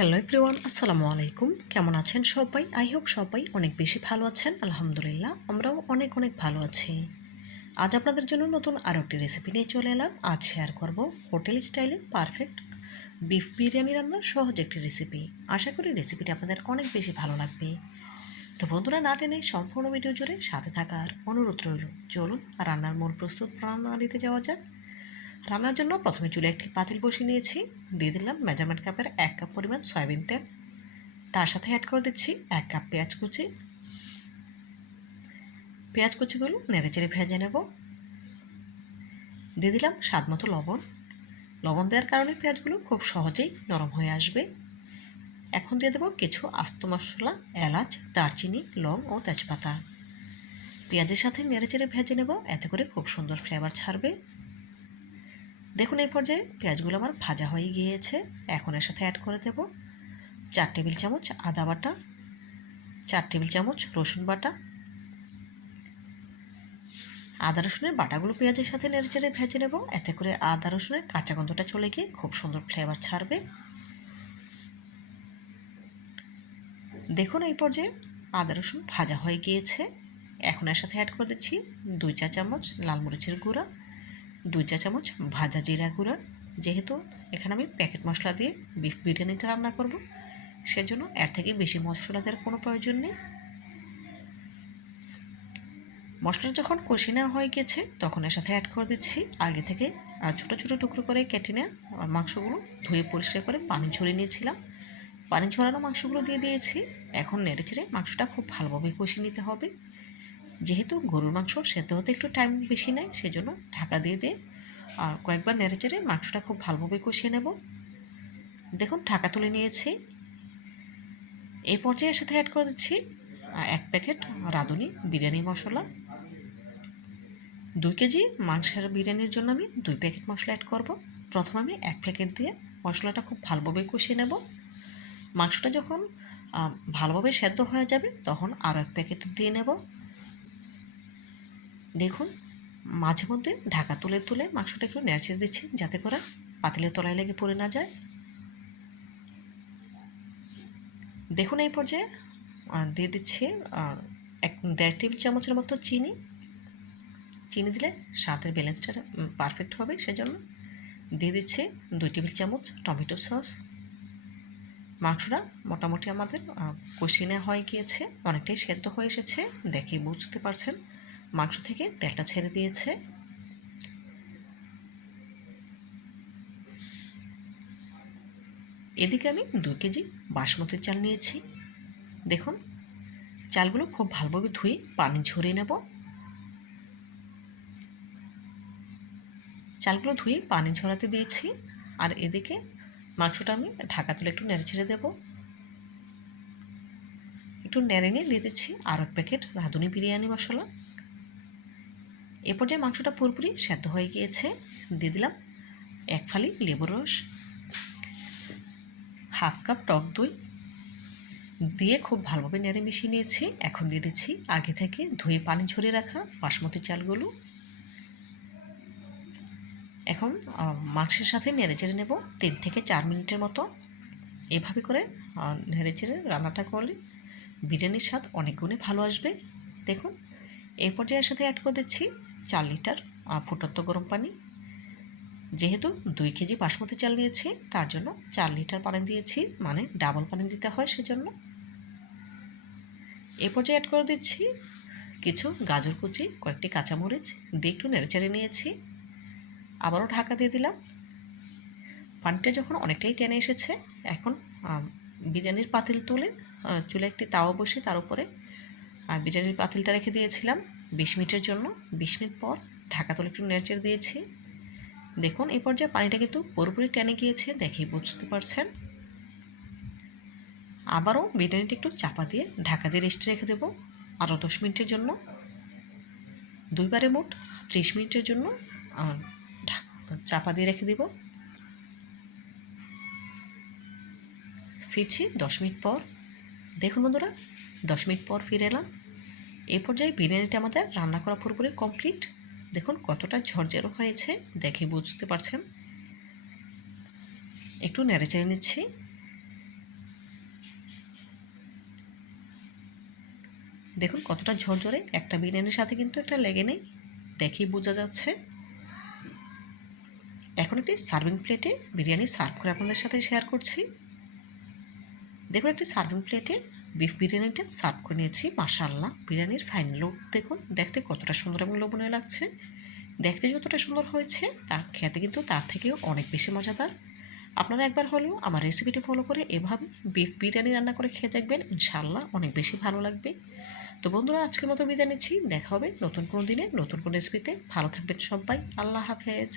Hello everyone, আসসালামু আলাইকুম। কেমন আছেন সবাই? আই হোপ সবাই অনেক বেশি ভালো আছেন। আলহামদুলিল্লাহ, আমরাও অনেক অনেক ভালো আছি। আজ আপনাদের জন্য নতুন আরও একটি রেসিপি নিয়ে চলে এলাম। আজ শেয়ার করব হোটেল স্টাইলে পারফেক্ট বিফ বিরিয়ানি রান্নার সহজ একটি রেসিপি আশা করি রেসিপিটি আপনাদের অনেক বেশি ভালো লাগবে। তো বন্ধুরা, না টেনে সম্পূর্ণ ভিডিও জুড়ে সাথে থাকার অনুরোধ রইল। চলুন, রান্নার মূল প্রস্তুত প্রণালীতে যাওয়া যাক। রান্নার জন্য প্রথমে চুলে একটি পাতিল বসিয়ে নিয়েছি। দিয়ে দিলাম মেজারমেন্ট কাপের এক কাপ পরিমাণ সয়াবিন তেল। তার সাথে অ্যাড করে দিচ্ছি এক কাপ পেঁয়াজ কুচি। পেঁয়াজ কুচিগুলো নেড়ে চেড়ে ভেজে নেব। দিয়ে দিলাম স্বাদ মতো লবণ। লবণ দেওয়ার কারণে পেঁয়াজগুলো খুব সহজেই নরম হয়ে আসবে। এখন দিয়ে দেবো কিছু আস্ত মশলা, এলাচ, দারচিনি, লং ও তেজপাতা। পেঁয়াজের সাথে নেড়ে চেড়ে ভেজে নেব, এতে করে খুব সুন্দর ফ্লেভার ছাড়বে। দেখুন এই পর্যায়ে পেঁয়াজগুলো আমার ভাজা হয়ে গিয়েছে। এখন এর সাথে অ্যাড করে দেব চার টেবিল চামচ আদা বাটা, চার টেবিল চামচ রসুন বাটা। আদা রসুনের বাটাগুলো পেঁয়াজের সাথে নেড়েচেড়ে ভেজে নেব। এতে করে আদা রসুনের কাঁচা গন্ধটা চলে গিয়ে খুব সুন্দর ফ্লেভার ছাড়বে। দেখুন এই পর্যায়ে আদা রসুন ভাজা হয়ে গিয়েছে। এখন এর সাথে অ্যাড করে দিচ্ছি দুই চা চামচ লাল মরিচের গুঁড়া। দুই চা চামচ ভাজা জিরা গুঁড়া। যেহেতু এখানে আমি প্যাকেট মশলা দিয়ে বিফ বিরিয়ানিটা রান্না করব, সেজন্য এর থেকে বেশি মশলা দেওয়ার কোনো প্রয়োজন নেই। মশলা যখন কষি নেওয়া হয়ে গেছে, তখন এর সাথে অ্যাড করে দিচ্ছি আগে থেকে ছোটো ছোটো টুকরো করে কেটে নেওয়া মাংসগুলো ধুয়ে পরিষ্কার করে পানি ঝরিয়ে নিয়েছিলাম। পানি ঝরানো মাংসগুলো দিয়ে দিয়েছি। এখন নেড়ে চেড়ে মাংসটা খুব ভালোভাবে কষিয়ে নিতে হবে। যেহেতু গরুর মাংস সেদ্ধ হতে একটু টাইম বেশি নেয়, সেজন্য ঢাকা দিয়ে দিয়ে আর কয়েকবার নেড়েচেড়ে মাংসটা খুব ভালোভাবে কষিয়ে নেব। দেখুন, ঢাকা তুলে নিয়েছি। এই পর্যায়ে সাথে অ্যাড করে দিচ্ছি এক প্যাকেট রাঁধুনি বিরিয়ানি মশলা। দুই কেজি মাংসের বিরিয়ানির জন্য আমি দুই প্যাকেট মশলা অ্যাড করব। প্রথমে আমি এক প্যাকেট দিয়ে মশলাটা খুব ভালোভাবে কষিয়ে নেব। মাংসটা যখন ভালোভাবে সেদ্ধ হয়ে যাবে, তখন আরও এক প্যাকেট দিয়ে নেব। দেখুন, মাঝে মধ্যে ঢাকা তুলে তুলে মাংসটা একটু নেড়ে দিচ্ছি যাতে করে পাতিলের তলায় লেগে পড়ে না যায়। দেখুন এই পর্যায়ে দিয়ে দিচ্ছি এক দেড় টেবিল চামচের মতো চিনি। চিনি দিলে স্বাদের ব্যালেন্সটা পারফেক্ট হবে সেজন্য দিয়ে দিচ্ছে দুই টেবিল চামচ টমেটো সস। মাংসটা মোটামুটি আমাদের কষিয়ে নেওয়া হয়ে গিয়েছে, অনেকটাই সেদ্ধ হয়ে এসেছে, দেখে বুঝতে পারছেন মাংস থেকে তেলটা ছেড়ে দিয়েছে। এদিকে আমি দু কেজি বাসমতি চাল নিয়েছি। দেখুন, চালগুলো খুব ভালোভাবে ধুয়ে পানি ঝরিয়ে নেব। চালগুলো ধুয়ে পানি ঝরাতে দিয়েছি। আর এদিকে মাংসটা আমি ঢাকা তুলে একটু নেড়ে ছেড়ে দেবো। একটু নেড়ে নিয়ে দিয়ে দিচ্ছি আর এক প্যাকেট রাঁধুনি বিরিয়ানি মশলা। এ পর্যায়ে মাংসটা পুরোপুরি সেদ্ধ হয়ে গিয়েছে। দিয়ে দিলাম এক ফালি লেবুর রস, হাফ কাপ টক দই। দিয়ে খুব ভালোভাবে নেড়ে মিশিয়ে নিয়েছি। এখন দিয়ে দিচ্ছি আগে থেকে ধুয়ে পানি ঝরিয়ে রাখা বাসমতি চালগুলো। এখন মাংসের সাথে নেড়ে চেড়ে নেব তিন থেকে চার মিনিটের মতো। এভাবে করে নেড়ে চেড়ে রান্নাটা করলে বিরিয়ানির স্বাদ অনেক গুণে ভালো আসবে। দেখুন এই পর্যায়ের সাথে অ্যাড করে দিচ্ছি চার লিটার ফুটন্ত গরম পানি। যেহেতু দুই কেজি বাসমতি চাল নিয়েছি, তার জন্য চার লিটার পানি দিয়েছি মানে ডাবল পানি দিতে হয় সেজন্য। এ পর্যায়ে অ্যাড করে দিচ্ছি কিছু গাজর কুচি, কয়েকটি কাঁচামরিচ, দিয়ে একটু নেড়েচেড়ে নিয়েছি। আবারও ঢাকা দিয়ে দিলাম। পানিটা যখন অনেকটাই টেনে এসেছে, এখন বিরিয়ানির পাতিল তুলে চুলে একটি তাওয়া বসে তার উপরে বিরিয়ানির পাতিলটা রেখে দিয়েছিলাম। বিশ মিনিটের জন্য, বিশ মিনিট পর ঢাকা তুলে একটু নেড়েচেড়ে দিয়েছি। দেখুন, এই পর্যায়ে পানিটা কিন্তু পুরোপুরি টেনে গিয়েছে দেখেই বুঝতে পারছেন। আবারও বিরিয়ানিটা একটু চাপা দিয়ে ঢাকা দিয়ে রেস্টে রেখে দেবো। আরও দশ মিনিটের জন্য। দুইবারে মোট ত্রিশ মিনিটের জন্য চাপা দিয়ে রেখে দেব। ফিরছি দশ মিনিট পর। দেখুন বন্ধুরা, দশ মিনিট পর ফিরে এলাম। এ পর্যায়ে বিরিয়ানিটা আমাদের রান্না করা পুরোপুরি কমপ্লিট। দেখুন কতটা ঝরঝর হয়েছে, দেখে বুঝতে পারছেন? একটু নেড়ে চেড়ে নিচ্ছি। দেখুন কতটা ঝরঝরে, একটা বিরিয়ানির সাথে কিন্তু একটা লেগে নেই, দেখেই বোঝা যাচ্ছে। এখন একটি সার্ভিং প্লেটে বিরিয়ানি সার্ভ করে আপনাদের সাথে শেয়ার করছি। দেখুন একটি সার্ভিং প্লেটে বিফ বিরিয়ানিটা সার্ভ করে নিয়েছি, মাশাআল্লাহ। বিরিয়ানির ফাইনাল লুক দেখুন, দেখতে কতটা সুন্দর এবং লোভনীয় লাগছে। দেখতে যতটা সুন্দর হয়েছে, তার খেতে কিন্তু তার থেকেও অনেক বেশি মজাদার। আপনারা একবার হলেও আমার রেসিপিটি ফলো করে এভাবে বিফ বিরিয়ানি রান্না করে খেয়ে দেখবেন, ইনশাআল্লাহ অনেক বেশি ভালো লাগবে। তো বন্ধুরা, আজকের মতো বিদায় নিচ্ছি, দেখা হবে নতুন কোনো দিনে, নতুন কোনো রেসিপিতে ভালো থাকবেন সবাই, আল্লাহ হাফেজ।